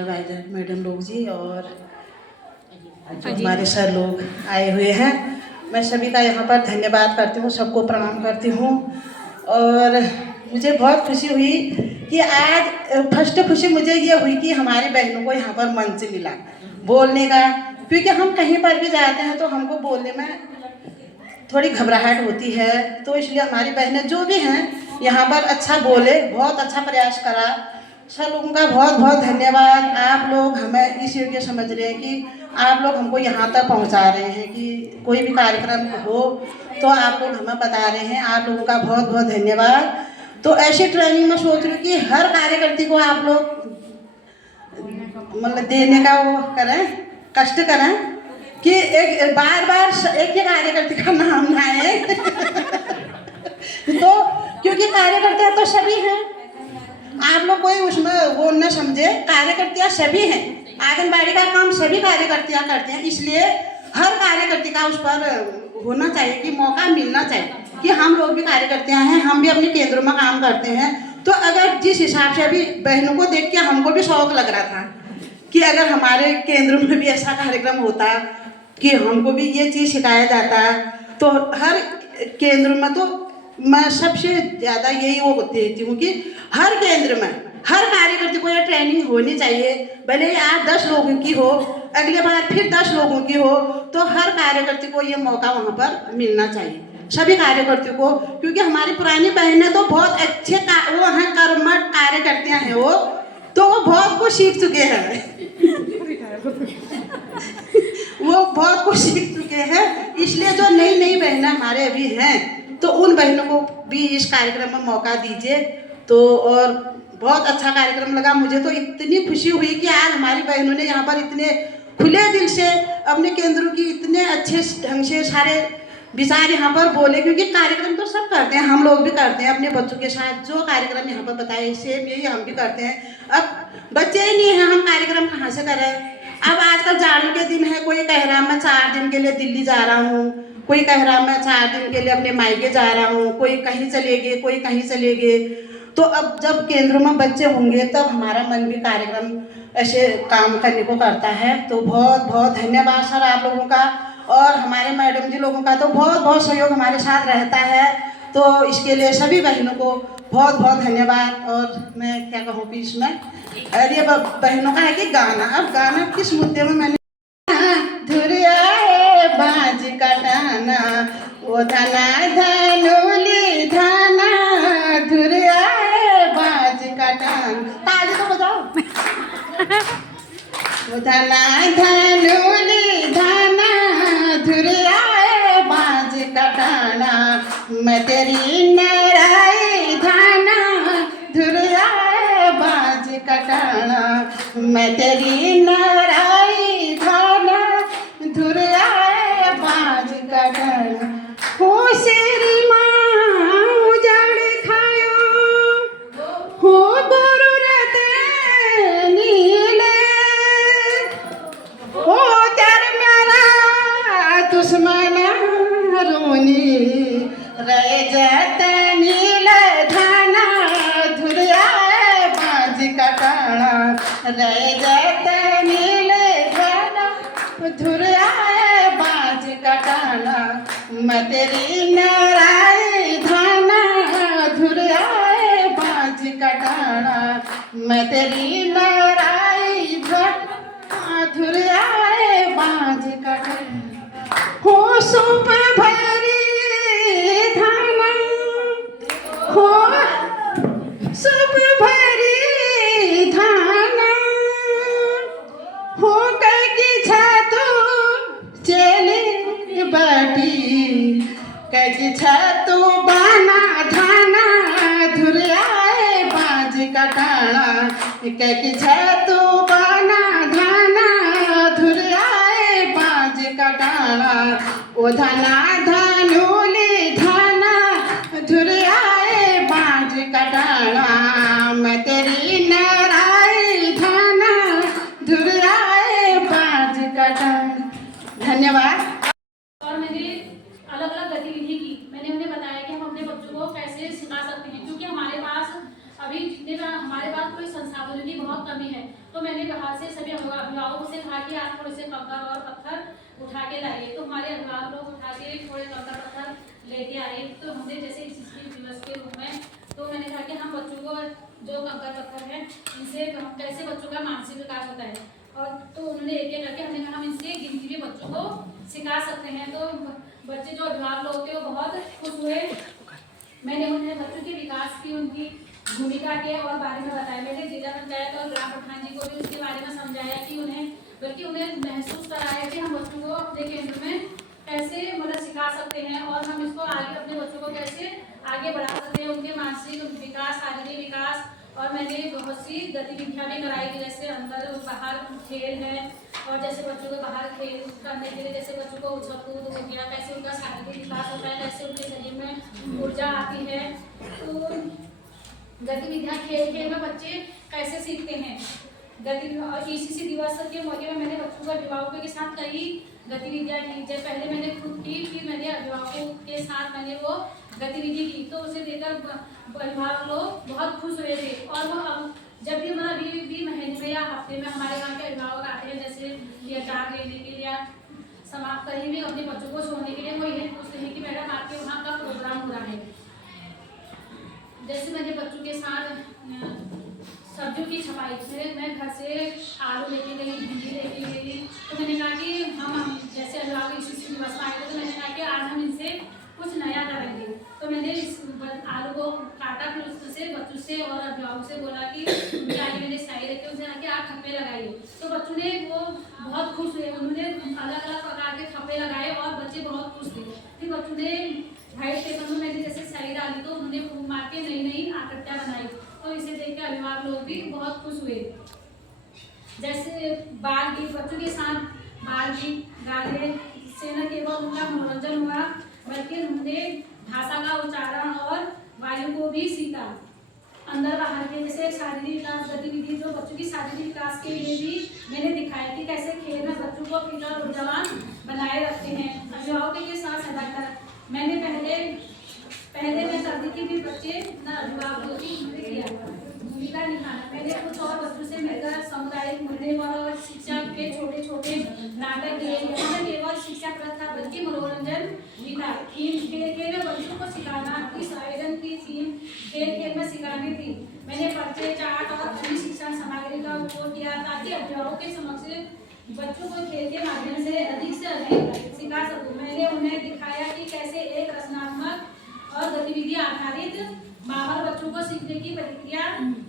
Madam लोग जी और जो हमारे सर लोग आए हुए हैं, मैं सभी का यहाँ पर धन्यवाद करती हूँ, सबको प्रणाम करती हूँ। और मुझे बहुत खुशी हुई कि आज फर्स्ट खुशी मुझे ये हुई कि हमारी बहनों को यहाँ पर मंच मिला बोलने का, क्योंकि हम कहीं पर भी जाते हैं तो हमको बोलने में थोड़ी घबराहट होती है। तो इसलिए हमारी बहनें जो भी हैं यहाँ पर अच्छा बोले, बहुत अच्छा प्रयास करा। सब लोगों का बहुत बहुत धन्यवाद। आप लोग हमें इस योग्य समझ रहे हैं कि आप लोग हमको यहाँ तक पहुँचा रहे हैं कि कोई भी कार्यक्रम हो तो आप लोग हमें बता रहे हैं। आप लोगों का बहुत बहुत धन्यवाद। तो ऐसी ट्रेनिंग में सोच रही हूँ कि हर कार्यकर्ती को आप लोग मतलब देने का वो करें, कष्ट करें कि एक बार बार एक ही कार्यकर्ती का नाम ना आए तो क्योंकि कार्यकर्ता तो सभी हैं, आप लोग कोई उसमें वो न समझे, कार्यकर्तियाँ सभी हैं। आंगनबाड़ी का काम सभी कार्यकर्तियाँ करते हैं, इसलिए हर कार्यकर्ती का उस पर होना चाहिए कि मौका मिलना चाहिए कि हम लोग भी कार्यकर्तियाँ हैं, हम भी अपने केंद्रों में काम करते हैं। तो अगर जिस हिसाब से अभी बहनों को देख के हमको भी शौक लग रहा था कि अगर हमारे केंद्र में भी ऐसा कार्यक्रम होता कि हमको भी ये चीज़ सिखाया जाता, तो हर केंद्र में तो मैं सबसे ज़्यादा यही वो देती हूँ कि हर केंद्र में हर कार्यकर्ता को ये ट्रेनिंग होनी चाहिए। भले ही आज 10 लोगों की हो, अगले बार फिर 10 लोगों की हो, तो हर कार्यकर्ता को ये मौका वहाँ पर मिलना चाहिए, सभी कार्यकर्तियों को। क्योंकि हमारी पुरानी बहनें तो बहुत अच्छे वो हैं, कर्मठ कार्यकर्तियाँ हैं वो, तो वो बहुत कुछ सीख चुके हैं वो बहुत कुछ सीख चुके हैं। इसलिए जो नई नई बहनें हमारे अभी हैं तो उन बहनों को भी इस कार्यक्रम में मौका दीजिए। तो और बहुत अच्छा कार्यक्रम लगा मुझे, तो इतनी खुशी हुई कि आज हमारी बहनों ने यहाँ पर इतने खुले दिल से अपने केंद्रों की इतने अच्छे ढंग से सारे विचार यहाँ पर बोले। क्योंकि कार्यक्रम तो सब करते हैं, हम लोग भी करते हैं अपने बच्चों के साथ, जो कार्यक्रम यहाँ पर बताए सेम यही हम भी करते हैं। अब बच्चे ही नहीं हैं, हम कार्यक्रम कहाँ से करें। अब आजकल जाड़ों के दिन है, कोई कह रहा मैं 4 दिन के लिए दिल्ली जा रहा हूँ, कोई कह रहा मैं 4 दिन के लिए अपने मायके जा रहा हूँ, कोई कहीं चले गए, कोई कहीं चले गए। तो अब जब केंद्रों में बच्चे होंगे तब हमारा मन भी कार्यक्रम ऐसे काम करने को करता है। तो बहुत बहुत धन्यवाद सर आप लोगों का, और हमारे मैडम जी लोगों का तो बहुत बहुत सहयोग हमारे साथ रहता है। तो इसके लिए सभी बहनों को बहुत बहुत धन्यवाद। और मैं क्या कहूँ कि इसमें अरे बहनों का है कि गाना, अब गाना किस मुद्दे में मैंने बाज कटाना वो धना धनुली धना धुरिया बाज कटाना, ताली तो बजाओ वो धना धनुली धना धुरिया बाज कटाना, मैं तेरी नराई धना धुरिया बाज कटाना, मैं तेरी नराई धना धुरिया बाज कटाना। हो शेरी माँ उजाड़ खायो हो गोरु रते नीले, हो तेर मेरा दुश्मन रोनी रह जाते नीले धना धुरिया बाज कटाना, रह जाते नीले धना धुरिया बाज कटाना, मैं तेरी नराई धना धुरिया बाज कटाना, मैं तेरी नराई धना धुरिया बाज कटाना। हो सूप भरी धना हो सूप भरी धना हो कई छातू चले बाटी, कई छातू बाना धाना धुरिया बाज कटाना, कई छातू बाना धाना धुरिया बाज कटाना, ओ धना धनुली धना धुरिया बाज कटाना, मैं तेरी नराई धना धुरिया बाज कटाना। धन्यवाद। और मैंने अलग अलग गतिविधि की, मैंने उन्हें बताया कि हम अपने बच्चों को कैसे सिखा सकते हैं, क्योंकि हमारे पास अभी जितने हमारे पास कोई संसाधनों की बहुत कमी है। तो मैंने बाहर से सभी अभिभावकों से कहा कि आप थोड़े से कंकर और पत्थर उठा के लाइए, तो हमारे अभिभावक लोग उठा के थोड़े कंकर पत्थर लेके आए। तो हमने जैसे शिक्षक दिवस के रूप में तो मैंने कहा कि हम बच्चों को जो कंकर पत्थर है इनसे कैसे बच्चों का मानसिक विकास होता है, और तो उन्होंने एक एक करके हमने कहा हम इनसे गिनती भी बच्चों को सिखा सकते हैं। तो बच्चे जो अभिभावक लोग थे वो बहुत खुश हुए। मैंने उन्हें बच्चों के विकास की उनकी भूमिका के और बारे में बताया। मैंने जिला पंचायत और ग्राम प्रधान जी को भी उसके बारे में समझाया कि उन्हें महसूस कराया कि हम बच्चों को अपने केंद्र में कैसे मतलब सिखा सकते हैं और हम इसको आगे अपने बच्चों को कैसे आगे बढ़ा सकते हैं, उनके मानसिक विकास, शारीरिक विकास। और मैंने बहुत सी गतिविधियाँ भी कराई कि जैसे अंदर बाहर खेल है, और जैसे बच्चों को बाहर खेल करने के लिए जैसे बच्चों को उछल कूद हो गया, कैसे उनका शारीरिक विकास होता है, कैसे उनके शरीर में ऊर्जा आती है। तो गतिविधियाँ खेल खेल में बच्चे कैसे सीखते हैं। ECC दिवस के मौके में मैंने बच्चों को अभिभावकों के साथ कई गतिविधियाँ की। जब पहले मैंने खुद की, फिर मैंने अभिभावकों के साथ मैंने वो गतिविधि की, तो उसे देखकर अभिभावक लोग बहुत खुश हुए थे। और वो अब जब भी मतलब भी महीने में या हफ्ते में हमारे गाँव के अभिभावक आते हैं, जैसे ये चार्ज लेने के लिए या समाप्त कहीं भी अपने बच्चों को छोड़ने के लिए, वो यही पूछते हैं कि मैडम आपके वहाँ का प्रोग्राम हो रहा है। जैसे मैंने बच्चों के साथ सब्जियों की छपाई, मैं घर से आलू लेके गई, भिंडी लेके गई, तो मैंने कहा कि हम जैसे अभिभावक ECC दिवस में आए थे, तो मैंने कहा कि आज हम इनसे कुछ नया करेंगे। तो मैंने इस आलू को काटा, फिर उससे बच्चों से और अभिभावक से बोला कि उनके आगे मैंने स्याही रखी, उनसे कहा कि आप ठप्पे लगाइए। तो बच्चों ने वो बहुत खुश हुए, उन्होंने अलग अलग प्रकार के ठप्पे लगाए और बच्चे बहुत खुश थे। फिर बच्चों ने व्हाइट पेपर में मैंने जैसे स्याही डाली, तो उन्होंने फूक मार के नई नई आकृतियाँ बनाई, तो इसे देख के अभिभावक लोग भी बहुत खुश हुए। जैसे बाल गीत बच्चों के साथ बाल गीत गाने से न केवल उनका मनोरंजन हुआ, बल्कि उन्होंने भाषा का उच्चारण और वायु को भी सीखा। अंदर बाहर के जैसे शारीरिक विकास गतिविधि, जो बच्चों की शारीरिक विकास के लिए भी मैंने दिखाया कि कैसे खेल में बच्चों को फिट और ऊर्जावान बनाए रखते हैं। अभिभावकों के साथ सदाचार मैंने पहले मैं करती थी, भी बच्चे न अभिभावकों की भूमिका निभाना। मैंने कुछ और बच्चों से मिलकर सामुदायिक मुद्दे और शिक्षा के छोटे छोटे नाटक किए। यहाँ केवल शिक्षा प्रथा बल्कि मनोरंजन भी था। खेल खेल में बच्चों को सिखाना, इस आयोजन की थीम खेल खेल में सिखानी थी। मैंने पर्चे, चार्ट और अन्य शिक्षण सामग्री का उपयोग किया ताकि अभिभावकों के समक्ष बच्चों को खेल के माध्यम से अधिक सिखा सकूं। मैंने उन्हें दिखाया कि कैसे एक रचनात्मक और गतिविधि आधारित माहौल बच्चों को सीखने की प्रतिक्रिया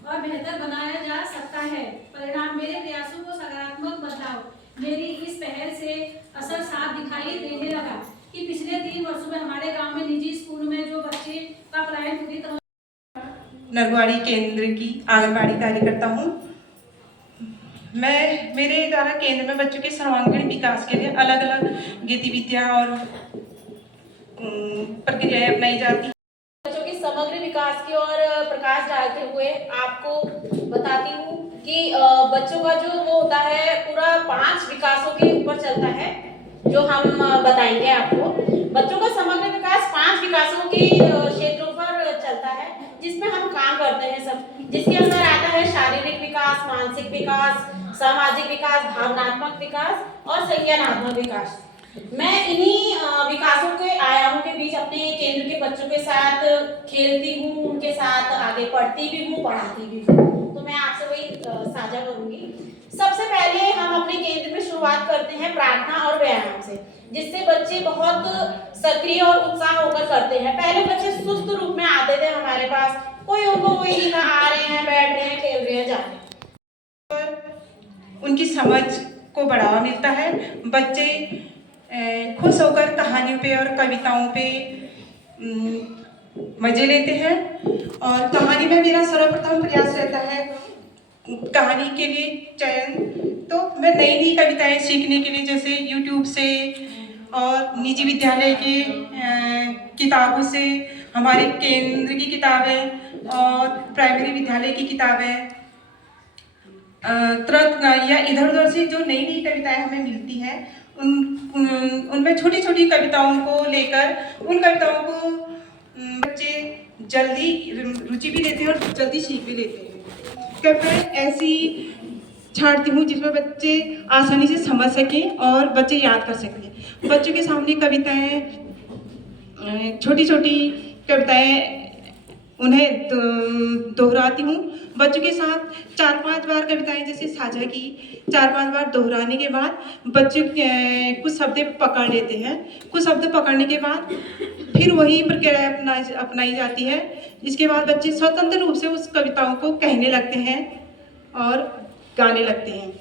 और बेहतर बनाया जा सकता है। परिणाम मेरे प्रयासों को सकारात्मक बदलाव मेरी इस पहल से असर साफ दिखाई देने लगा कि पिछले 3 वर्षों में हमारे गांव में निजी स्कूल में जो बच्चे का पलायन पूरी तरह। नरवाड़ी केंद्र की आंगनबाड़ी कार्यकर्ता हूँ। मैं मेरे द्वारा केंद्र में बच्चों के सर्वांगीण विकास के लिए अलग अलग गतिविधियाँ और प्रक्रियाएं अपनाई जाती हैं। बच्चों के समग्र विकास की ओर प्रकाश डालते हुए आपको बताती हूँ कि बच्चों का जो वो होता है पूरा 5 विकासों के ऊपर चलता है, जो हम बताएंगे आपको। बच्चों का समग्र विकास 5 विकासों के क्षेत्रों पर चलता है, जिसमें हम काम करते हैं सब, जिसके अंदर आता है शारीरिक विकास, मानसिक विकास, सामाजिक विकास, भावनात्मक विकास और संज्ञानात्मक विकास। मैं इन्हीं विकासों के आयामों के बीच अपने केंद्र के बच्चों के साथ खेलती हूँ, उनके साथ आगे पढ़ती भी हूँ, पढ़ाती भी हूँ। तो मैं आपसे वही साझा करूँगी। सबसे पहले हम अपने केंद्र में शुरुआत करते हैं प्रार्थना और व्यायाम से, जिससे बच्चे बहुत सक्रिय और उत्साह होकर करते हैं। पहले बच्चे सुस्त रूप में आते थे हमारे पास, कोई उनको कोई नहीं कहा, आ रहे हैं, बैठ रहे हैं, खेल रहे हैं, जा रहे हैं। उनकी समझ को बढ़ावा मिलता है। बच्चे खुश होकर कहानियों पे और कविताओं पे मजे लेते हैं। और कहानी में मेरा सर्वप्रथम प्रयास रहता है कहानी के लिए चयन, तो मैं नई नई कविताएं सीखने के लिए जैसे YouTube से और निजी विद्यालय के किताबों से, हमारे केंद्र की किताबें और प्राइमरी विद्यालय की किताबें, तुरंत या इधर उधर से जो नई नई कविताएं हमें मिलती हैं, उनमें छोटी छोटी कविताओं को लेकर उन कविताओं को बच्चे जल्दी रुचि भी लेते हैं और जल्दी सीख भी लेते हैं। कविताएं ऐसी छांटती हूँ जिसमें बच्चे आसानी से समझ सकें और बच्चे याद कर सकें। बच्चों के सामने कविताएं, छोटी छोटी कविताएं उन्हें दोहराती हूँ। बच्चों के साथ 4-5 बार कविताएं जैसे साझा की, 4-5 बार दोहराने के बाद बच्चे कुछ शब्द पकड़ लेते हैं। कुछ शब्द पकड़ने के बाद फिर वही प्रक्रिया अपनाई जाती है। इसके बाद बच्चे स्वतंत्र रूप से उस कविताओं को कहने लगते हैं और गाने लगते हैं।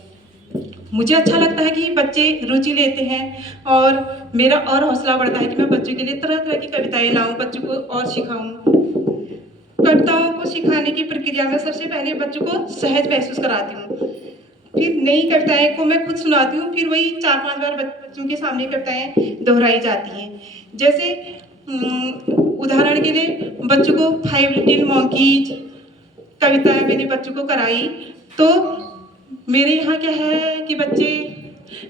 मुझे अच्छा लगता है कि बच्चे रुचि लेते हैं और मेरा और हौसला बढ़ता है कि मैं बच्चों के लिए तरह तरह की कविताएं लाऊं, बच्चों को और सिखाऊं। कविताओं को सिखाने की प्रक्रिया में सबसे पहले बच्चों को सहज महसूस कराती हूँ, फिर नई कविताएं को मैं खुद सुनाती हूँ, फिर वही 4-5 बार बच्चों के सामने कविताएं दोहराई जाती हैं। जैसे उदाहरण के लिए बच्चों को 5 लिटिल मंकीज कविताएं मैंने बच्चों को कराई। तो मेरे यहाँ क्या है कि बच्चे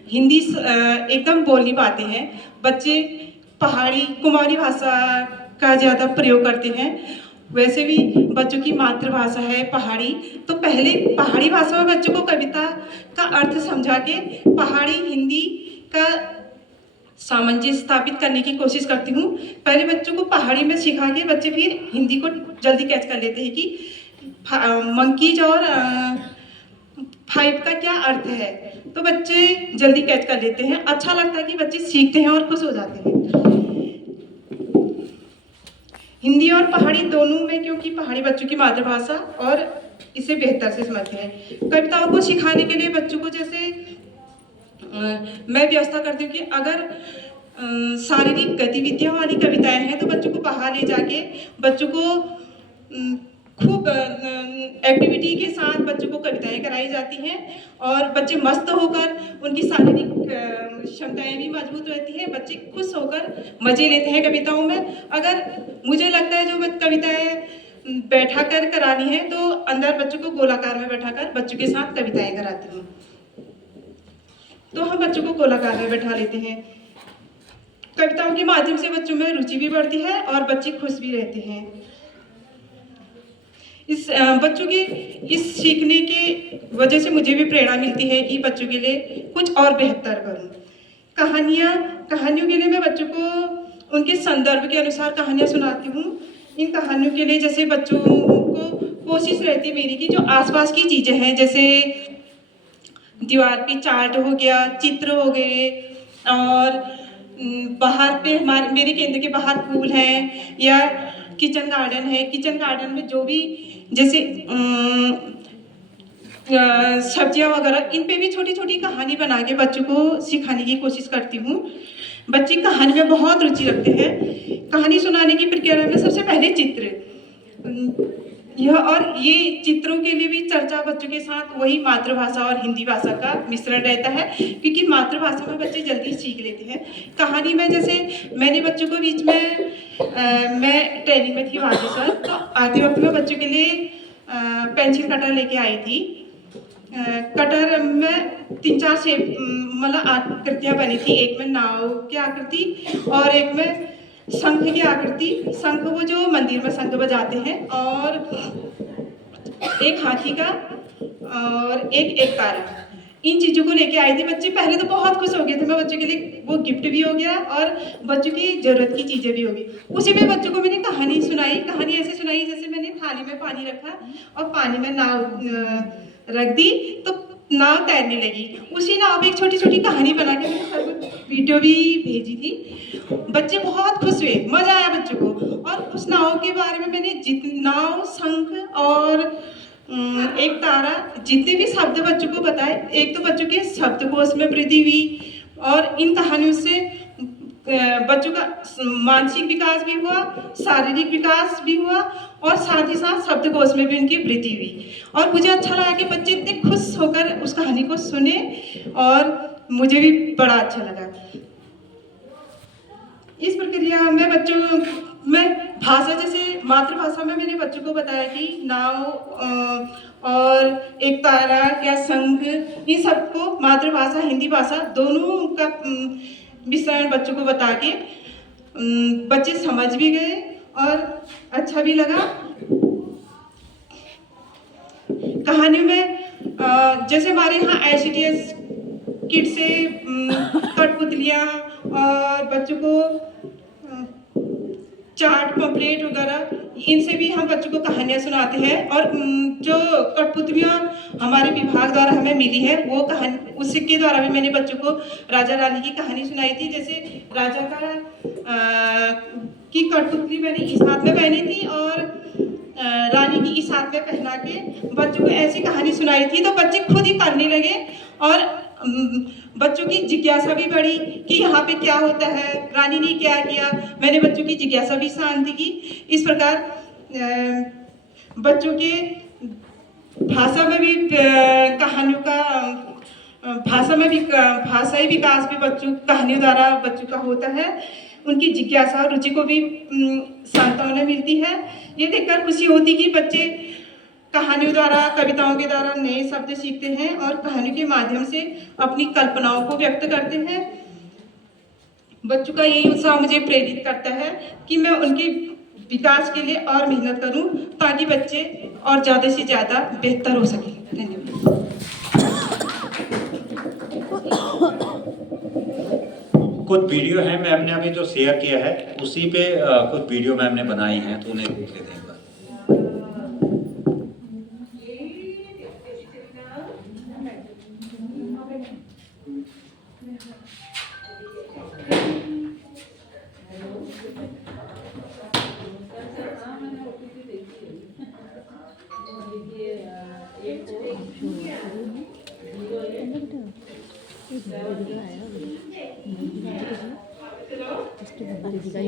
हिंदी एकदम बोल नहीं पाते हैं। बच्चे पहाड़ी कुमारी भाषा का ज़्यादा प्रयोग करते हैं। वैसे भी बच्चों की मातृभाषा है पहाड़ी, तो पहले पहाड़ी भाषा में बच्चों को कविता का अर्थ समझा के पहाड़ी हिंदी का सामंजस्य स्थापित करने की कोशिश करती हूँ। पहले बच्चों को पहाड़ी में सिखा के बच्चे फिर हिंदी को जल्दी कैच कर लेते हैं कि मंकीज और 5 का क्या अर्थ है, तो बच्चे जल्दी कैच कर लेते हैं। अच्छा लगता है कि बच्चे सीखते हैं और खुश हो जाते हैं। हिंदी और पहाड़ी दोनों में, क्योंकि पहाड़ी बच्चों की मातृभाषा और इसे बेहतर से समझते हैं। कविताओं को सिखाने के लिए बच्चों को जैसे मैं व्यवस्था करती हूँ कि अगर शारीरिक गतिविधियों वाली कविताएं हैं तो बच्चों को बाहर ले जाके बच्चों को खूब एक्टिविटी के साथ बच्चों को कविताएं कराई जाती हैं और बच्चे मस्त होकर, उनकी शारीरिक क्षमताएं भी मजबूत रहती हैं, बच्चे खुश होकर मजे लेते हैं कविताओं में। अगर मुझे लगता है जो कविताएं बैठा कर करानी है तो अंदर बच्चों को गोलाकार में बैठाकर बच्चों के साथ कविताएं कराती हूँ। तो हम बच्चों को गोलाकार में बैठा लेते हैं। कविताओं के माध्यम से बच्चों में रुचि भी बढ़ती है और बच्चे खुश भी रहते हैं। इस बच्चों के इस सीखने के वजह से मुझे भी प्रेरणा मिलती है कि बच्चों के लिए कुछ और बेहतर करूं। कहानियों के लिए मैं बच्चों को उनके संदर्भ के अनुसार कहानियां सुनाती हूँ। इन कहानियों के लिए जैसे बच्चों को कोशिश रहती है मेरी कि जो आसपास की चीज़ें हैं, जैसे दीवार पे चार्ट हो गया, चित्र हो गए, और बाहर पे मेरे केंद्र के बाहर फूल हैं या किचन गार्डन है, किचन गार्डन में जो भी जैसे सब्जियां वगैरह, इन पे भी छोटी छोटी कहानी बना के बच्चों को सिखाने की कोशिश करती हूँ। बच्चे कहानी में बहुत रुचि रखते हैं। कहानी सुनाने की प्रक्रिया में सबसे पहले चित्र, ये चित्रों के लिए भी चर्चा बच्चों के साथ वही मातृभाषा और हिंदी भाषा का मिश्रण रहता है, क्योंकि मातृभाषा में बच्चे जल्दी सीख लेते हैं। कहानी में जैसे मैंने बच्चों को बीच में मैं ट्रेनिंग में थी बागेश्वर, तो आते वक्त में बच्चों के लिए पेंसिल कटर लेके आई थी। कटर में 3-4 शेप मतलब आकृतियाँ बनी थी। एक में नाव की आकृति और एक में शंख की आकृति, शंख वो जो मंदिर में शंख बजाते हैं, और एक हाथी का और एक तारा, इन चीज़ों को लेके आई थी। बच्चे पहले तो बहुत खुश हो गए थे। मैं बच्चों के लिए वो गिफ्ट भी हो गया और बच्चों की ज़रूरत की चीज़ें भी हो गई। उसी में बच्चों को मैंने कहानी सुनाई। कहानी ऐसे सुनाई जैसे मैंने थाली में पानी रखा और पानी में नाव रख दी तो नाव तैरने लगी। उसी नाव में एक छोटी छोटी कहानी बना के मैंने सबको वीडियो भी भेजी थी। बच्चे बहुत खुश हुए, मज़ा आया बच्चों को। और उस नाव के बारे में मैंने नाव, शंख और एक तारा, जितने भी शब्द बच्चों को बताए, एक तो बच्चों के शब्दकोश में वृद्धि हुई और इन कहानियों से बच्चों का मानसिक विकास भी हुआ, शारीरिक विकास भी हुआ और साथ ही साथ शब्दकोश में भी उनकी वृद्धि हुई। और मुझे अच्छा लगा कि बच्चे इतने खुश होकर उस कहानी को सुने और मुझे भी बड़ा अच्छा लगा। इस प्रक्रिया में बच्चों में भाषा, जैसे मातृभाषा में मैंने बच्चों को बताया कि नाव और एक तारा या शंख, इन सबको मातृभाषा हिंदी भाषा दोनों का मिश्रण बच्चों को बता के बच्चे समझ भी गए और अच्छा भी लगा। कहानी में जैसे हमारे यहाँ ICDS किट से कठपुतलियाँ और बच्चों को चार्ट पम्पलेट वगैरह इनसे भी हम बच्चों को कहानियाँ सुनाते हैं। और जो कठपुतलियाँ हमारे विभाग द्वारा हमें मिली है वो कहानी उसी के द्वारा भी मैंने बच्चों को राजा रानी की कहानी सुनाई थी। जैसे राजा का की कठपुतली मैंने इस हाथ में पहनी थी और रानी की इस हाथ में पहना के बच्चों को ऐसी कहानी सुनाई थी, तो बच्चे खुद ही पढ़ने लगे और बच्चों की जिज्ञासा भी बढ़ी कि यहाँ पे क्या होता है, रानी ने क्या किया। मैंने बच्चों की जिज्ञासा भी शांति की। इस प्रकार बच्चों के भाषा में भी कहानियों का भाषाई विकास भी बच्चों कहानियों द्वारा बच्चों का होता है। उनकी जिज्ञासा और रुचि को भी सांत्वना मिलती है। ये देखकर खुशी होती कि बच्चे कहानियों द्वारा, कविताओं के द्वारा नए शब्द सीखते हैं और कहानियों के माध्यम से अपनी कल्पनाओं को व्यक्त करते हैं। बच्चों का यही उत्साह मुझे प्रेरित करता है कि मैं उनके विकास के लिए और मेहनत करूं ताकि बच्चे और ज़्यादा से ज़्यादा बेहतर हो सकें। धन्यवाद। कुछ वीडियो है मैम ने अभी जो शेयर किया है उसी पे कुछ वीडियो मैम ने बनाई हैं, तो उन्हें देख लेते हैं।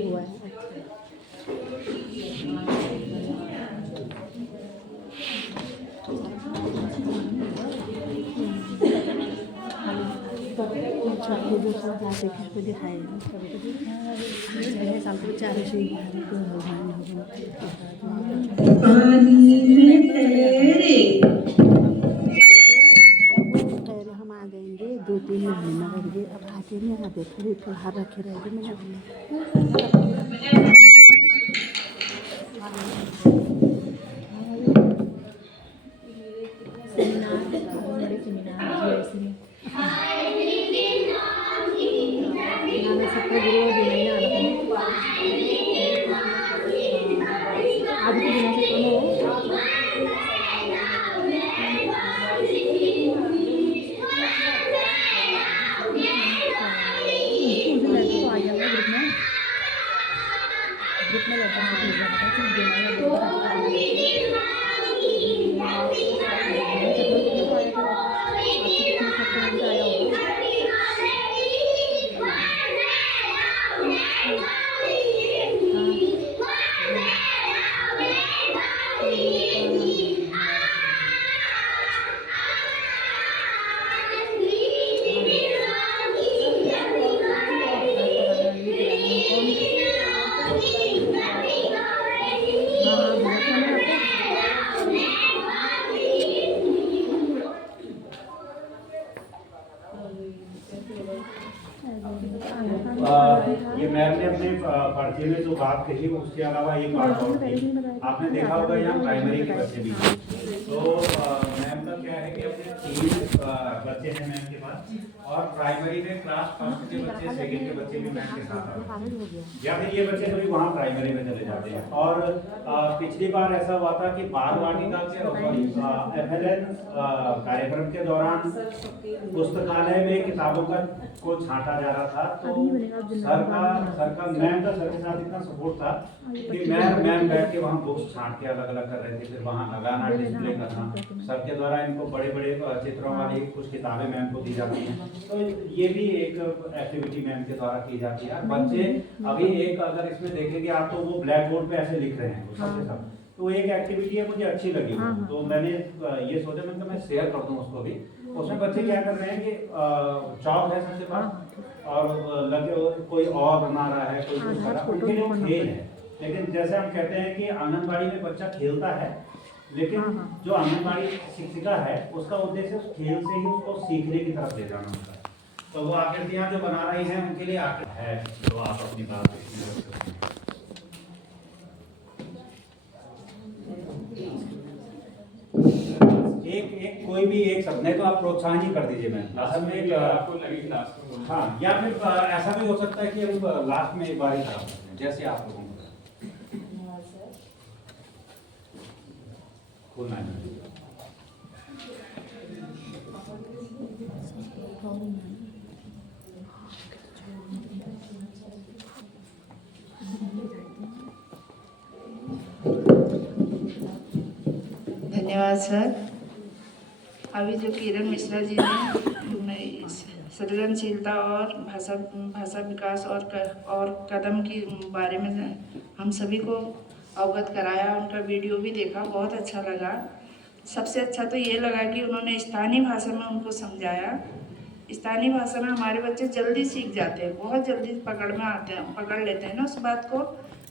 हुआ है। हम आ जाएंगे 2-3 महीने लगेंगे। अब आके नहीं आते, थोड़ी त्योहार रखे रहेंगे। ये मैम ने अपने पर्चे में जो बात कही उसके अलावा एक बात और थी। आपने देखा होगा यहाँ प्राइमरी के बच्चे भी हैं। तो मैम का क्या है कि अपने 3 बच्चे हैं मैम के पास, और प्राइमरी में क्लास फर्स्ट के बच्चे, सेकंड के बच्चे भी मैम के साथ आते हैं, या फिर ये बच्चे कभी वहाँ प्राइमरी में चले जाते हैं। और पिछली बार ऐसा हुआ था कि बाल वाटिका के FLN कार्यक्रम के दौरान पुस्तकालय में किताबों को छांटा जा रहा था। तो सर का मैम का सर के साथ इतना सपोर्ट था कि मैम बैठ के वहाँ बुक्स छांट के अलग अलग कर रहे थे, फिर वहाँ लगाना, डिस्प्ले करना। सर के द्वारा इनको बड़े बड़े चित्रों वाली कुछ किताबें मैम को दी जाती हैं। तो ये भी एक एक्टिविटी मैम के द्वारा की जाती है। बच्चे अभी एक अगर इसमें देखेंगे आप, तो वो ब्लैक बोर्ड पे ऐसे लिख रहे हैं सबके सब। तो एक एक्टिविटी है, मुझे अच्छी लगी। तो मैंने ये सोचा मैं शेयर कर दूं उसको भी। उसमें बच्चे क्या कर रहे हैं कि चौक है सबसे पास और लगे कोई और बना रहा है, कोई कुछ कर रहा है, उनके लिए खेल है। लेकिन जैसे हम कहते हैं कि आंगनबाड़ी में बच्चा खेलता है, लेकिन जो आंगनबाड़ी शिक्षिका है उसका उद्देश्य उस खेल से ही उसको सीखने की तरफ ले जाना होता है। तो वो आकृतियाँ जो बना रही हैं उनके लिए है, जो आप अपनी बात एक कोई भी एक शब्द नहीं तो आप प्रोत्साहन ही कर दीजिए मैम। असल में आपको लगे लास्ट में बोलना। हाँ, या फिर ऐसा भी हो सकता है कि हम लास्ट में एक बार ही खराब करते हैं, जैसे आप लोगों को खोलना है। धन्यवाद सर। अभी जो किरण मिश्रा जी ने सृजनशीलता और भाषा विकास और कदम के बारे में हम सभी को अवगत कराया, उनका वीडियो भी देखा, बहुत अच्छा लगा। सबसे अच्छा तो ये लगा कि उन्होंने स्थानीय भाषा में उनको समझाया। स्थानीय भाषा में हमारे बच्चे जल्दी सीख जाते हैं, बहुत जल्दी पकड़ लेते हैं ना उस बात को।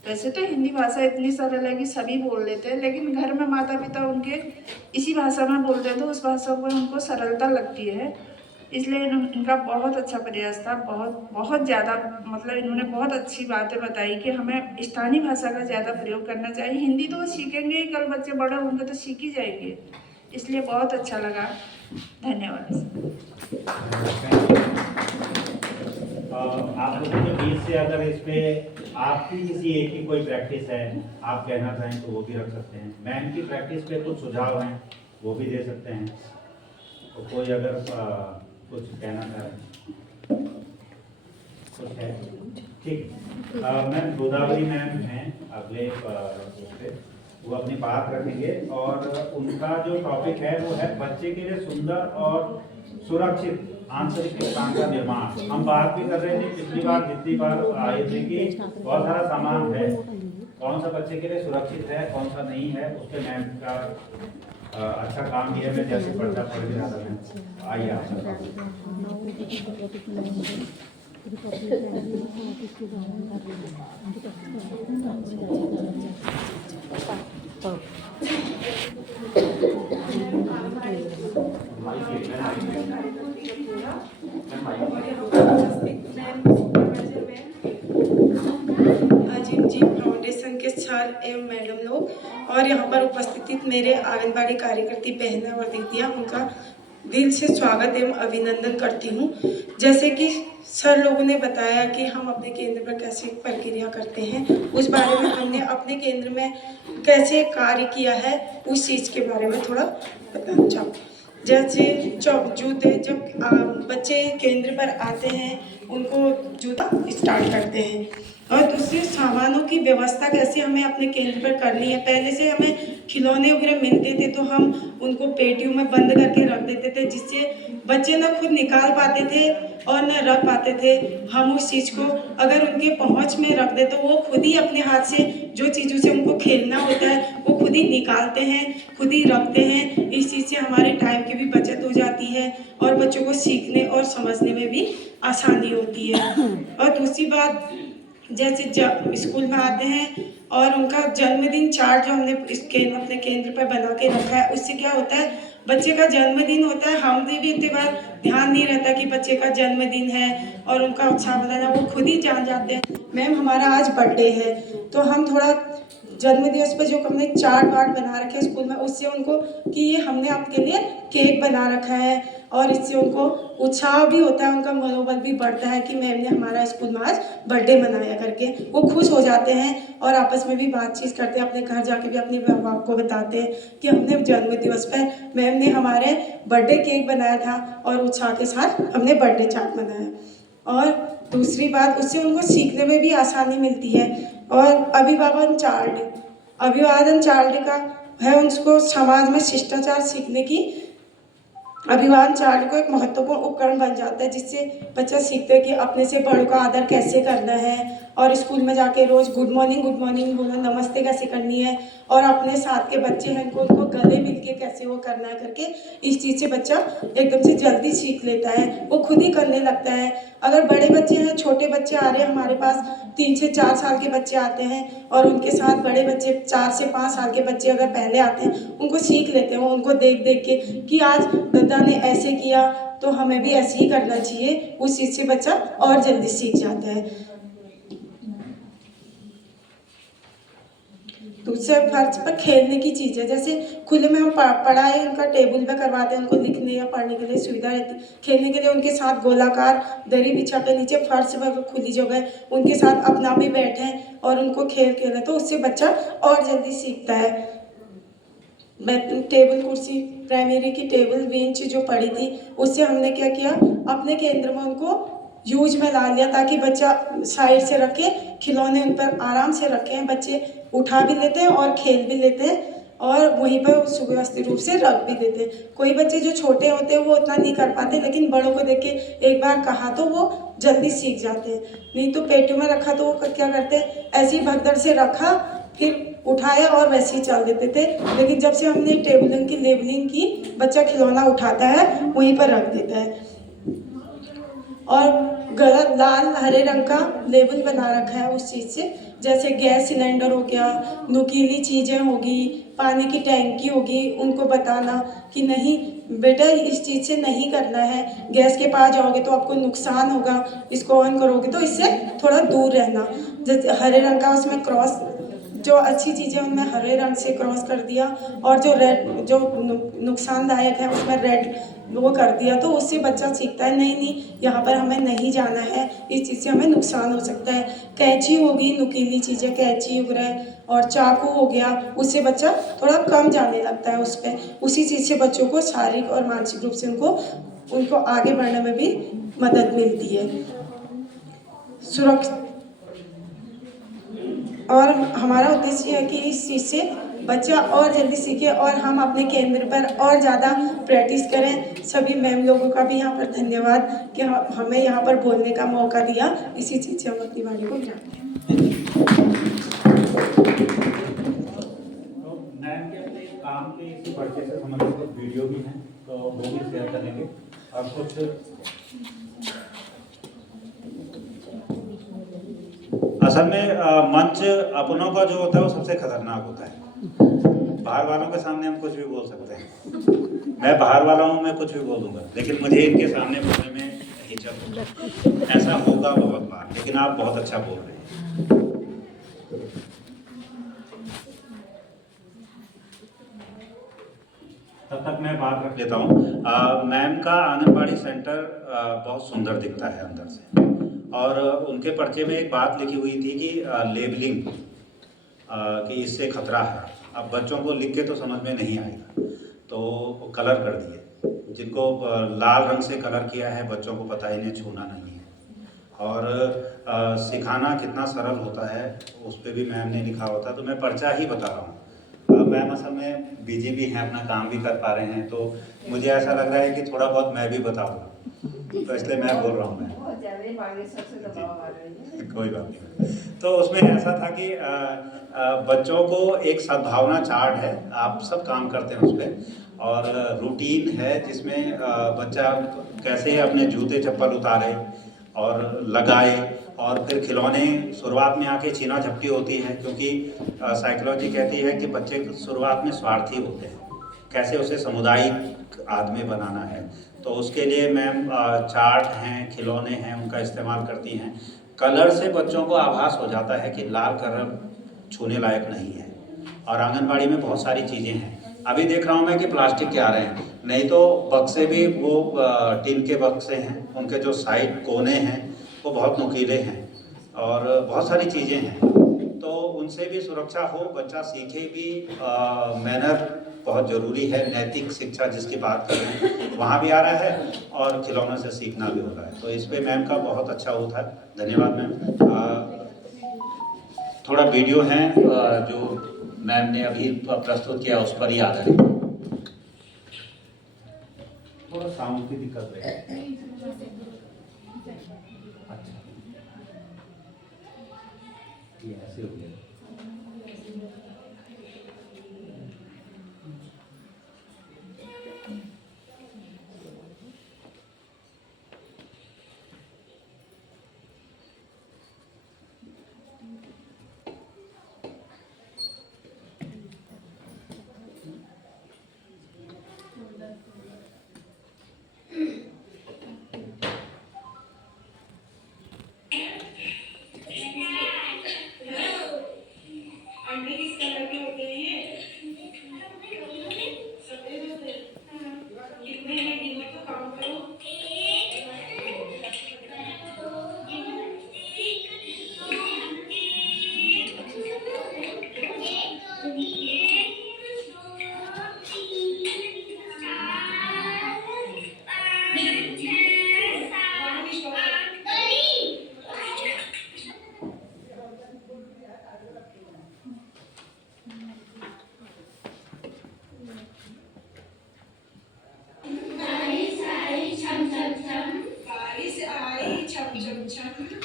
वैसे तो हिंदी भाषा इतनी सरल है कि सभी बोल लेते हैं, लेकिन घर में माता पिता उनके इसी भाषा में बोलते हैं तो उस भाषा में उनको सरलता लगती है। इसलिए इनका बहुत अच्छा प्रयास था, बहुत ज़्यादा, मतलब इन्होंने बहुत अच्छी बातें बताई कि हमें स्थानीय भाषा का ज़्यादा प्रयोग करना चाहिए। हिंदी तो सीखेंगे ही, कल बच्चे बड़े होंगे तो सीख ही जाएंगे। इसलिए बहुत अच्छा लगा। धन्यवाद। आप लोगों के बीच से अगर इस पे आपकी किसी एक की कोई प्रैक्टिस है, आप कहना चाहें तो वो भी रख सकते हैं। मैम की प्रैक्टिस पे कुछ सुझाव हैं वो भी दे सकते हैं। तो कोई अगर कुछ कहना चाहें कुछ है, ठीक। मैम गोदावरी मैम हैं अगले उस पे, वो अपनी बात रखेंगे और उनका जो टॉपिक है वो है बच्चे के लिए सुंदर और सुरक्षित आंतरिक स्थान का निर्माण। हम बात भी कर रहे थे पिछली बार, जितनी बार आए थे, कि बहुत सारा सामान है, कौन सा बच्चे के लिए सुरक्षित है, कौन सा नहीं है, उसके मैम का अच्छा काम किया। मैं जैसे पर्चा पढ़ भी रहा था मैं, आइए आपका अजीम जी फाउंडेशन के सर एवं मैडम लोग और यहाँ पर उपस्थित मेरे आंगनबाड़ी कार्यकर्ती बहनें और दीदियाँ, उनका दिल से स्वागत एवं अभिनंदन करती हूँ। जैसे कि सर लोगों ने बताया कि हम अपने केंद्र पर कैसे प्रक्रिया करते हैं, उस बारे में हमने अपने केंद्र में कैसे कार्य किया है, उस चीज़ के बारे में थोड़ा बताना चाहूँ। जैसे जूते, जब बच्चे केंद्र पर आते हैं उनको जूता स्टार्ट करते हैं, और दूसरे सामानों की व्यवस्था कैसे हमें अपने केंद्र पर करनी है। पहले से हमें खिलौने वगैरह मिलते थे तो हम उनको पेटियों में बंद करके रख देते थे, जिससे बच्चे न खुद निकाल पाते थे और न रख पाते थे। हम उस चीज़ को अगर उनके पहुंच में रख दे तो वो खुद ही अपने हाथ से जो चीज़ों से उनको खेलना होता है वो खुद ही निकालते हैं, खुद ही रखते हैं। इस चीज़ से हमारे टाइम की भी बचत हो जाती है और बच्चों को सीखने और समझने में भी आसानी होती है। और दूसरी बात, जैसे जब स्कूल में आते हैं और उनका जन्मदिन चार्ट जो हमने अपने केंद्र पर बना के रखा है, उससे क्या होता है, बच्चे का जन्मदिन होता है, हमें भी इतनी बार ध्यान नहीं रहता कि बच्चे का जन्मदिन है और उनका उत्साह बनाना, वो खुद ही जान जाते हैं मैम हमारा आज बर्थडे है। तो हम थोड़ा जन्मदिवस पर जो हमने चार्ट वार्ट बना रखे हैं स्कूल में, उससे उनको कि ये हमने आपके लिए केक बना रखा है, और इससे उनको उत्साह भी होता है, उनका मनोबल भी बढ़ता है कि मैम ने हमारा स्कूल में आज बर्थडे मनाया करके। वो खुश हो जाते हैं और आपस में भी बातचीत करते हैं, अपने घर जाके भी अपने माँ को बताते हैं कि हमने जन्मदिवस पर मैम ने हमारे बर्थडे केक बनाया था और उत्साह के साथ हमने बर्थडे चार्ट बनाया। और दूसरी बात, उससे उनको सीखने में भी आसानी मिलती है। और अभिवादन चार्ट का है उनको समाज में शिष्टाचार सीखने की, अभिवादन चार्ट को एक महत्वपूर्ण उपकरण बन जाता है, जिससे बच्चा सीखता है कि अपने से बड़ों का आदर कैसे करना है, और स्कूल में जाके रोज़ गुड मॉर्निंग बोलना, नमस्ते कैसे करनी है, और अपने साथ के बच्चे हैं उनको गले मिल के कैसे वो करना है करके, इस चीज़ से बच्चा एकदम से जल्दी सीख लेता है, वो खुद ही करने लगता है। अगर बड़े बच्चे हैं, छोटे बच्चे आ रहे हैं हमारे पास, 3 से 4 साल के बच्चे आते हैं और उनके साथ बड़े बच्चे 4 से 5 साल के बच्चे अगर पहले आते हैं, उनको सीख लेते हैं, उनको देख देख के कि आज दादा ने ऐसे किया तो हमें भी ऐसे ही करना चाहिए। उस चीज़ से बच्चा और जल्दी सीख जाता है। दूसरे फर्श पर खेलने की चीज़ें, जैसे खुले में हम पढ़ाई उनका टेबल पे करवाते हैं, उनको लिखने या पढ़ने के लिए सुविधा रहती है। खेलने के लिए उनके साथ गोलाकार दरी बिछा के नीचे फर्श पर खुली जगह उनके साथ अपना भी बैठें और उनको खेल खेलें, तो उससे बच्चा और जल्दी सीखता है। टेबल कुर्सी, प्राइमरी की टेबल बेंच जो पड़ी थी, उससे हमने क्या किया, अपने केंद्र में उनको यूज में ला लिया, ताकि बच्चा साइड से रखे, खिलौने उन पर आराम से रखें, बच्चे उठा भी लेते हैं और खेल भी लेते हैं और वहीं पर सुव्यवस्थित रूप से रख भी देते हैं। कोई बच्चे जो छोटे होते हैं वो उतना नहीं कर पाते, लेकिन बड़ों को देख के एक बार कहा तो वो जल्दी सीख जाते हैं। नहीं तो पेटू में रखा तो वो क्या करते हैं, ऐसे ही भगदड़ से रखा, फिर उठाया और वैसे ही चल देते थे। लेकिन जब से हमने टेबलिंग की लेबलिंग की, बच्चा खिलौना उठाता है वहीं पर रख देता है और गलत लाल हरे रंग का लेबल बना रखा है उस चीज़ से, जैसे गैस सिलेंडर हो गया, नुकीली चीज़ें होगी, पानी की टैंकी होगी, उनको बताना कि नहीं बेटा इस चीज़ से नहीं करना है, गैस के पास जाओगे तो आपको नुकसान होगा, इसको ऑन करोगे तो इससे थोड़ा दूर रहना। जैसे हरे रंग का उसमें क्रॉस, जो अच्छी चीज़ें उनमें हरे रंग से क्रॉस कर दिया और जो रेड जो नुकसानदायक है उसमें रेड वो कर दिया, तो उससे बच्चा सीखता है नहीं नहीं यहाँ पर हमें नहीं जाना है, इस चीज़ से हमें नुकसान हो सकता है। कैंची होगी, नुकीली चीज़ें कैंची वगैरह और चाकू हो गया, उससे बच्चा थोड़ा कम जाने लगता है उस पर। उसी चीज़ से बच्चों को शारीरिक और मानसिक रूप से उनको आगे बढ़ने में भी मदद मिलती है। सुरक्षा और हमारा उद्देश्य है कि इस चीज़ से बच्चा और जल्दी सीखे और हम अपने केंद्र पर और ज़्यादा प्रैक्टिस करें। सभी मैम लोगों का भी यहाँ पर धन्यवाद कि हमें यहाँ पर बोलने का मौका दिया। इसी चीज़ से हम अपनी वाणी को विराम दें। तो मैम के अपने काम के इसी पर्चे से संबंधित कुछ वीडियो भी हैं, तो वो भी शेयर करेंगे और कुछ असल में मंच अपनों का जो होता है वो सबसे खतरनाक होता है। बाहर वालों के सामने हम कुछ भी बोल सकते हैं, मैं बाहर वाला हूँ, मैं कुछ भी बोलूँगा, लेकिन मुझे इनके सामने बोलने में हिचक होता है। ऐसा होगा बहुत बार, लेकिन आप बहुत अच्छा बोल रहे हैं। तब तक मैं बात रख लेता हूँ। मैम का आंगनबाड़ी सेंटर बहुत सुंदर दिखता है अंदर से, और उनके पर्चे में एक बात लिखी हुई थी कि लेबलिंग कि इससे खतरा है। अब बच्चों को लिख के तो समझ में नहीं आएगा, तो कलर कर दिए, जिनको लाल रंग से कलर किया है बच्चों को पता ही नहीं, छूना नहीं है। और सिखाना कितना सरल होता है उस पर भी मैम ने लिखा होता है। तो मैं पर्चा ही बता रहा हूँ। मैम असल में बिजी भी हैं, अपना काम भी कर पा रहे हैं, तो मुझे ऐसा लग रहा है कि थोड़ा बहुत मैं भी बता दूँ, तो इसलिए मैं बोल रहा हूँ। मैं कोई बात नहीं। तो उसमें ऐसा था कि बच्चों को एक सद्भावना चार्ट है, आप सब काम करते हैं उस पर, और रूटीन है जिसमें बच्चा कैसे अपने जूते चप्पल उतारे और लगाए, और फिर खिलौने शुरुआत में आके छीना झपटी होती है, क्योंकि साइकोलॉजी कहती है कि बच्चे शुरुआत में स्वार्थी होते हैं, कैसे उसे सामुदायिक आदमी बनाना है। तो उसके लिए मैम चार्ट हैं, खिलौने हैं, उनका इस्तेमाल करती हैं। कलर से बच्चों को आभास हो जाता है कि लाल कलर छूने लायक नहीं है। और आंगनबाड़ी में बहुत सारी चीज़ें हैं, अभी देख रहा हूँ मैं कि प्लास्टिक के आ रहे हैं, नहीं तो बक्से भी वो टिन के बक्से हैं, उनके जो साइड कोने हैं वो बहुत नुकीले हैं, और बहुत सारी चीज़ें हैं, तो उनसे भी सुरक्षा हो, बच्चा सीखे भी। मैनर बहुत ज़रूरी है, नैतिक शिक्षा जिसकी बात कर रहे हैं वहाँ भी आ रहा है, और खिलौनों से सीखना भी हो रहा है। तो इस पर मैम का बहुत अच्छा वो था, धन्यवाद मैम। थोड़ा वीडियो है जो मैम ने अभी प्रस्तुत किया, उस पर ही आधारित। थोड़ा साउंड की दिक्कत है। अच्छा, ये ऐसे हो गया।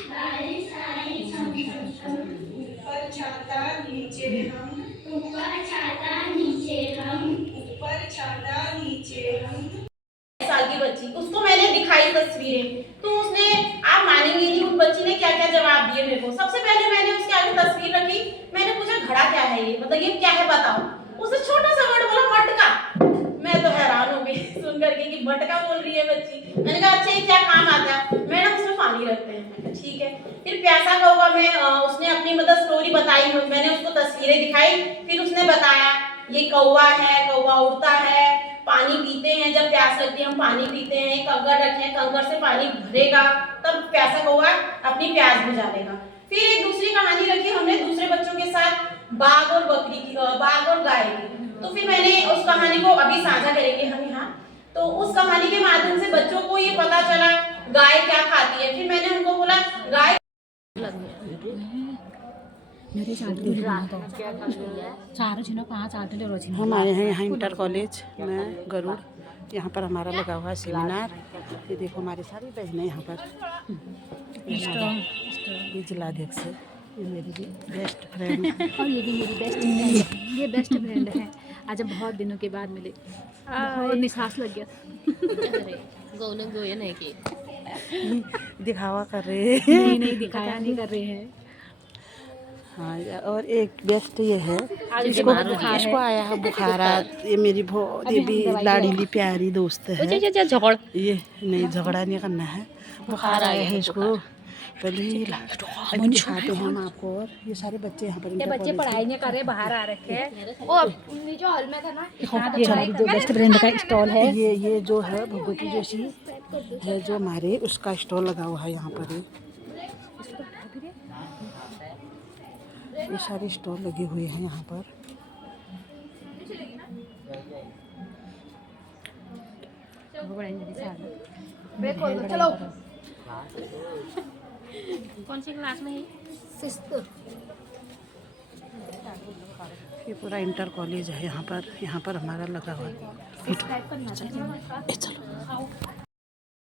बारिश आई छम छम छम, ऊपर छाता नीचे हम, ऊपर छाता नीचे हम। साल की बच्ची, उसको मैंने दिखाई तस्वीरें, तो उसने, आप मानेंगे नहीं, उस बच्ची ने क्या क्या जवाब दिए मेरे को। सबसे पहले मैंने उसके आगे तस्वीर रखी, मैंने पूछा घड़ा क्या है ये, मतलब ये क्या है बताओ। उसने छोटा सा वर्ड बोला मटका। मैं तो हैरान हो गई सुन करके कि मटका बोल रही है बच्ची। मैंने कहा अच्छा ये क्या काम आता है? मैडम उसमें पानी रखते हैं। मैंने कहा ठीक है। फिर प्यासा कौवा में उसने अपनी मतलब स्टोरी बताई, मैंने उसको तस्वीरें दिखाई, फिर उसने बताया ये कौवा है, कौवा उड़ता है, पानी पीते हैं, जब प्यास लगती है हम पानी पीते हैं, कंकर रखे हैं, कंकर से पानी भरेगा तब प्यासा कौवा अपनी प्यास बुझा लेगा। फिर एक दूसरी कहानी रखी हमने दूसरे बच्चों के साथ, बाघ और बकरी की, बाघ और गाय की। तो फिर मैंने उस कहानी को अभी साझा करेंगे हम यहाँ। तो उस कहानी के माध्यम से बच्चों को ये पता चला गाय क्या खाती है। फिर मैंने उनको बोला गाय हमारे यहाँ इंटर कॉलेज में गरुड़, यहाँ पर हमारा लगा हुआ है सेमिनार। ये देखो हमारी सारी बहनें यहाँ पर। ये जिलाध्यक्ष है, ये मेरी भी बेस्ट फ्रेंड और ये भी मेरी बेस्ट फ्रेंड है, ये बेस्ट फ्रेंड है। आज बहुत दिनों के बाद मिले, बहुत निसास लग गया। दिखावा कर रहे हैं। नहीं दिखाया नहीं कर रहे हैं। हाँ, और एक बेस्ट ये है, इसको आया है बुखारा। ये मेरी बहुत ये भी लाडीली प्यारी दोस्त है। ये नहीं झगड़ा नहीं करना है, बुखार आया है इसको। पहले अभी दिखाते हैं हम आपको। और ये सारे बच्चे यहाँ पर बच्चे पढ़ाई नहीं कर रहे, बाहर आ रखे हैं। जो हॉल में था ना, जो बेस्ट फ्रेंड का स्टॉल है, ये जो है भगवती जैसी है जो हमारे, उसका स्टॉल लगा हुआ है यहाँ पर। ये सारे स्टॉल लगे हुए हैं यहाँ पर। चलो कौन सी क्लास में है? सिक्स्थ। ये पूरा इंटर कॉलेज है यहाँ पर हमारा लगा हुआ है। चलो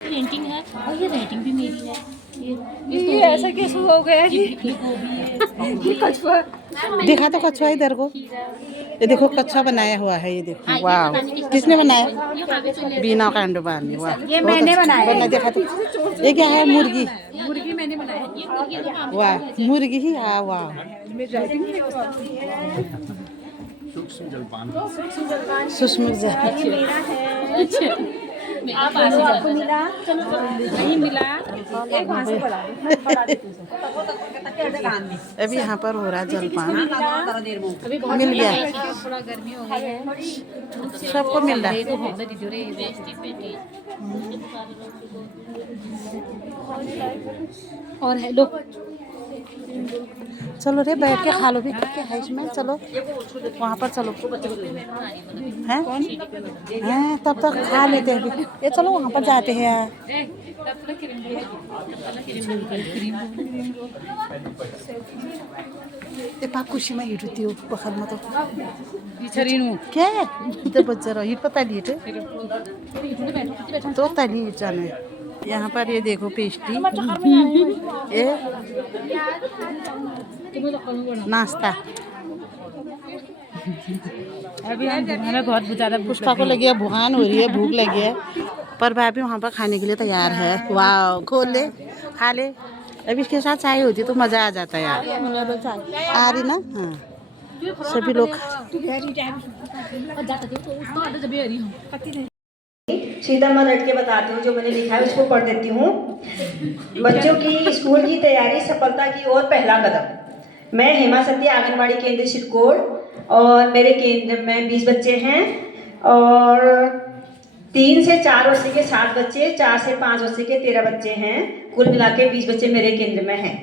पेंटिंग है और ये राइटिंग भी मेरी है। ये ऐसा कैसे हो गया जी? कछुआ दिखा तो कछुआ इधर को। ये देखो कच्छा बनाया हुआ है, ये देखो। वाह, किसने बनाया? बीना कांडोबा ने। वाह, ये मैंने बनाया। देखा तो ये क्या है? मुर्गी मैंने बनाया। वाह, मुर्गी ही। हाँ वाह, सुषमा आपको मिला? नहीं मिला। एक वहाँ से पड़ा। अभी यहाँ पर हो रहा है जलपान। अभी मिल गया, थोड़ा गर्मी हो गई है, सबको मिल रहा है। और हेलो चलो रे बैठ के खा लो भी, क्या है इसमें। चलो वहाँ पर चलो, हैं हैं तब तक खा लेते हैं। ये चलो वहाँ पर जाते हैं यार। ये पाक खुशी में हिट होती हो बखल में तो क्या है इधर बच्चा रहो हिट पता नहीं तो तनी जाने। यहाँ पर ये देखो पेस्ट्री, ये नाश्ता। अभी हमें बहुत ज़्यादा पुष्पा को लगी है, भुखान हो रही है, भूख लगी है, पर भाभी वहाँ पर खाने के लिए तैयार है। वाह, खोल ले खा ले। अभी इसके साथ चाय होती तो मज़ा आ जाता है यार। आ रही ना? हाँ, सभी लोग। सीधा मैं रट के बताती हूँ, जो मैंने लिखा है उसको पढ़ देती हूँ। बच्चों की स्कूल की तैयारी सफलता की ओर पहला कदम। मैं हेमा सत्य आंगनबाड़ी केंद्र सिरकोट, और मेरे केंद्र में 20 बच्चे हैं, और 3 से 4 वर्ष के 7 बच्चे, 4 से 5 वर्ष के 13 बच्चे हैं। कुल मिला के 20 बच्चे मेरे केंद्र में हैं।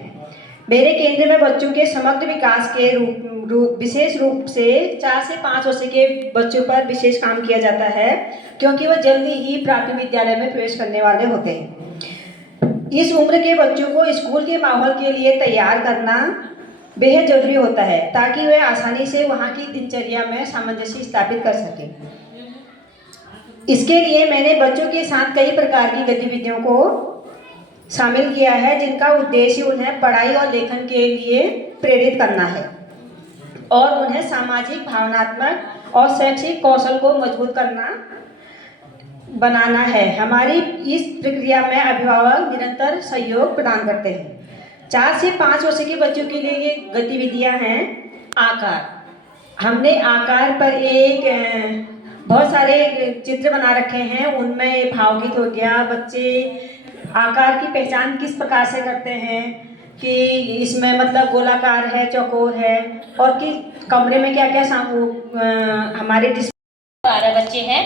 मेरे केंद्र में बच्चों के समग्र विकास के विशेष रूप से 4 से 5 वर्ष के बच्चों पर विशेष काम किया जाता है, क्योंकि वो जल्दी ही प्राथमिक विद्यालय में प्रवेश करने वाले होते हैं। इस उम्र के बच्चों को स्कूल के माहौल के लिए तैयार करना बेहद जरूरी होता है, ताकि वे आसानी से वहाँ की दिनचर्या में सामंजस्य स्थापित कर सकें। इसके लिए मैंने बच्चों के साथ कई प्रकार की गतिविधियों को शामिल किया है, जिनका उद्देश्य उन्हें पढ़ाई और लेखन के लिए प्रेरित करना है और उन्हें सामाजिक, भावनात्मक और शैक्षिक कौशल को मजबूत बनाना है। हमारी इस प्रक्रिया में अभिभावक निरंतर सहयोग प्रदान करते हैं। 4 से 5 वर्ष के बच्चों के लिए ये गतिविधियां हैं। आकार, हमने आकार पर बहुत सारे चित्र बना रखे हैं, उनमें भावगीत हो गया। बच्चे आकार की पहचान किस प्रकार से करते हैं कि इसमें मतलब गोलाकार है, चौकोर है, और कि कमरे में क्या क्या हमारे 12 बच्चे हैं।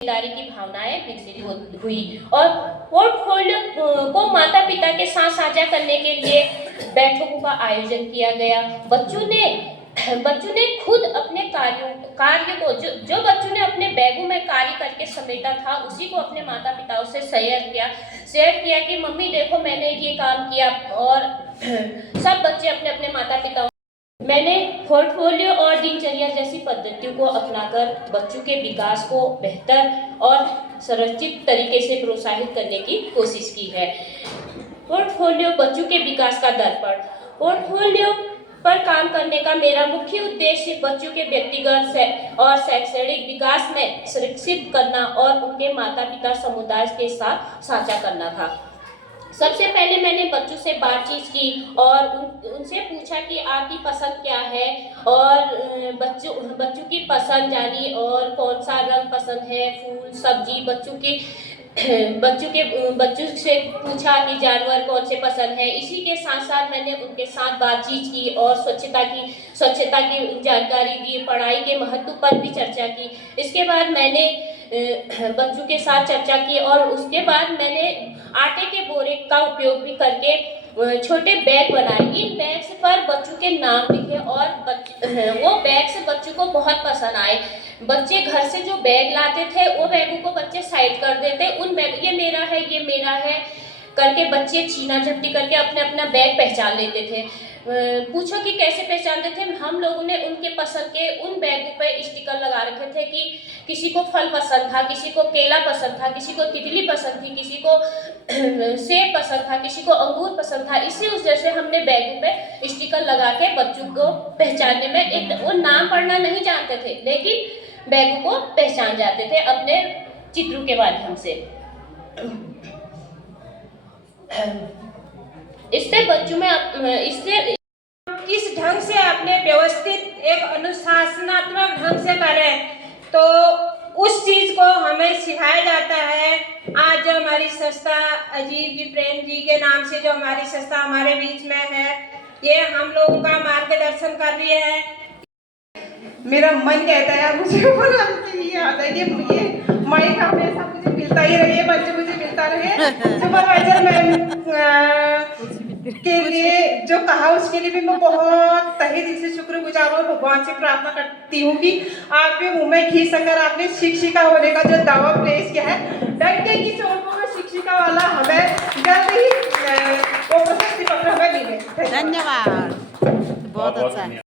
जिम्मेदारी की भावनाएं विकसित हुई और पोर्टफोलियो को माता पिता के साथ साझा करने के लिए बैठकों का आयोजन किया गया। बच्चों ने खुद अपने कार्य को जो बच्चों ने अपने बैगों में कार्य करके समेटा था, उसी को अपने माता पिताओं से शेयर किया कि मम्मी देखो मैंने ये काम किया। और सब बच्चे अपने अपने माता पिताओं मैंने पोर्टफोलियो और दिनचर्या जैसी पद्धतियों को अपनाकर बच्चों के विकास को बेहतर और संरचित तरीके से प्रोत्साहित करने की कोशिश की है। पोर्टफोलियो बच्चों के विकास का दर्पण। पोर्टफोलियो पर काम करने का मेरा मुख्य उद्देश्य बच्चों के व्यक्तिगत और शैक्षणिक विकास में सुरक्षित करना और उनके माता पिता समुदाय के साथ साझा करना था। सबसे पहले मैंने बच्चों से बातचीत की और उनसे पूछा कि आपकी पसंद क्या है, और बच्चों की पसंद जानी और कौन सा रंग पसंद है, फूल सब्जी। बच्चों से पूछा कि जानवर कौन से पसंद है। इसी के साथ साथ मैंने उनके साथ बातचीत की और स्वच्छता की जानकारी दी, पढ़ाई के महत्व पर भी चर्चा की। इसके बाद मैंने बच्चों के साथ चर्चा की और उसके बाद मैंने आटे के बोरे का उपयोग भी करके छोटे बैग बनाए। इन बैग्स पर बच्चों के नाम लिखे और वो बैग्स बच्चों को बहुत पसंद आए। बच्चे घर से जो बैग लाते थे वो बैगों को बच्चे साइड कर देते, उन बैग ये मेरा है करके बच्चे छीना झपटी करके अपना बैग पहचान लेते थे। पूछो कि कैसे पहचानते थे? हम लोगों ने उनके पसंद के उन बैगों पे स्टिकर लगा रखे थे कि किसी को फल पसंद था, किसी को केला पसंद था, किसी को तितली पसंद थी, किसी को सेब पसंद था, किसी को अंगूर पसंद था। इसी वजह से हमने बैगों पे स्टिकर लगा के बच्चों को पहचानने में वो नाम पढ़ना नहीं जानते थे, लेकिन बैगों को पहचान जाते थे अपने चित्रों के माध्यम से। इससे बच्चों में किस ढंग से अपने व्यवस्थित एक अनुशासनात्मक ढंग से करें, तो उस चीज को हमें सिखाया जाता है। आज जो हमारी संस्था अजीब जी प्रेम जी के नाम से जो हमारी संस्था हमारे बीच में है, ये हम लोगों का मार्गदर्शन कर रही है। मेरा मन कहता है यार, मुझे ये आता है कि ये माइक हमेशा मुझे मिलता ही रहे, बच्चे मुझे मिलता रहे। सुपरवाइजर मैम के लिए जो कहा उसके लिए भी मैं बहुत तहे दिल से शुक्रगुजार हूँ। भगवान से प्रार्थना करती हूँ कि आपके मुंह में घी सकर आपने शिक्षिका होने का जो दावा पेश किया है, डंडे की चोट में शिक्षिका वाला हमें जल्द ही वो प्रशस्ति पत्र हमें मिले। धन्यवाद, बहुत अच्छा है।